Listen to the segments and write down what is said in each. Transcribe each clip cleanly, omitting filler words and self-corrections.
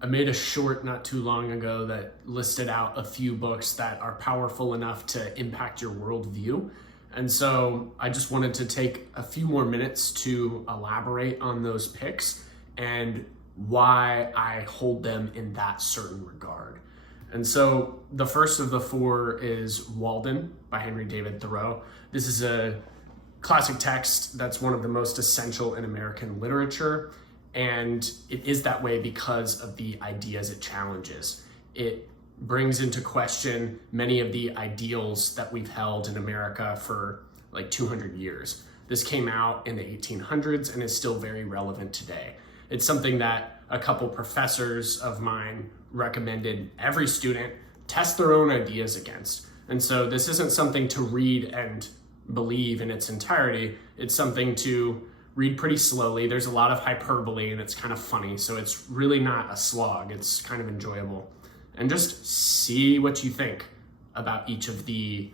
I made a short not too long ago that listed out a few books that are powerful enough to impact your worldview. And so I just wanted to take a few more minutes to elaborate on those picks and why I hold them in that certain regard. And so the first of the four is Walden by Henry David Thoreau. This is a classic text that's one of the most essential in American literature. And it is that way because of the ideas it challenges. It brings into question many of the ideals that we've held in America for like 200 years. This came out in the 1800s and is still very relevant today. It's something that a couple professors of mine recommended every student test their own ideas against. And so this isn't something to read and believe in its entirety. It's something to read pretty slowly. There's a lot of hyperbole and it's kind of funny. So it's really not a slog. It's kind of enjoyable. And just see what you think about each of the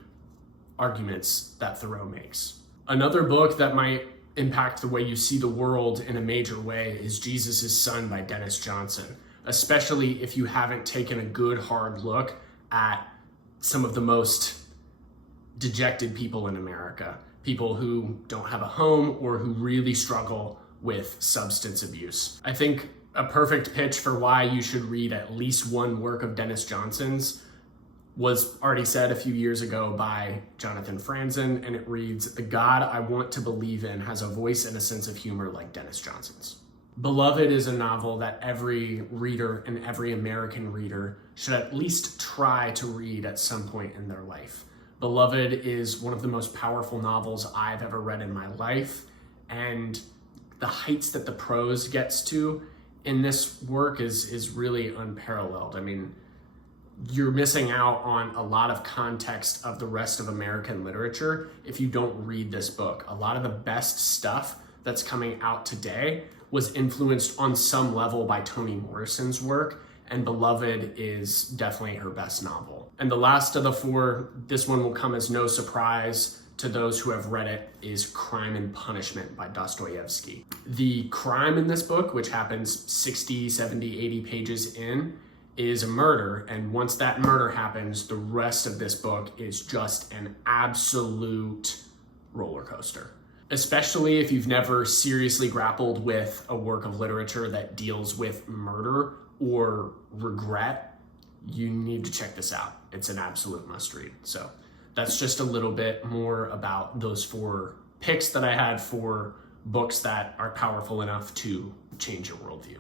arguments that Thoreau makes. Another book that might impact the way you see the world in a major way is Jesus' Son by Dennis Johnson, especially if you haven't taken a good hard look at some of the most dejected people in America, people who don't have a home or who really struggle with substance abuse. I think a perfect pitch for why you should read at least one work of Dennis Johnson's was already said a few years ago by Jonathan Franzen, and it reads, "The God I want to believe in has a voice and a sense of humor like Dennis Johnson's." Beloved is a novel that every reader and every American reader should at least try to read at some point in their life. Beloved is one of the most powerful novels I've ever read in my life, and the heights that the prose gets to in this work is really unparalleled. I mean, you're missing out on a lot of context of the rest of American literature if you don't read this book. A lot of the best stuff that's coming out today was influenced on some level by Toni Morrison's work, and Beloved is definitely her best novel. And the last of the four, this one will come as no surprise to those who have read it, is Crime and Punishment by Dostoevsky. The crime in this book, which happens 60, 70, 80 pages in, is a murder. And once that murder happens, the rest of this book is just an absolute roller coaster. Especially if you've never seriously grappled with a work of literature that deals with murder or regret, you need to check this out. It's an absolute must read. So that's just a little bit more about those four picks that I had for books that are powerful enough to change your worldview.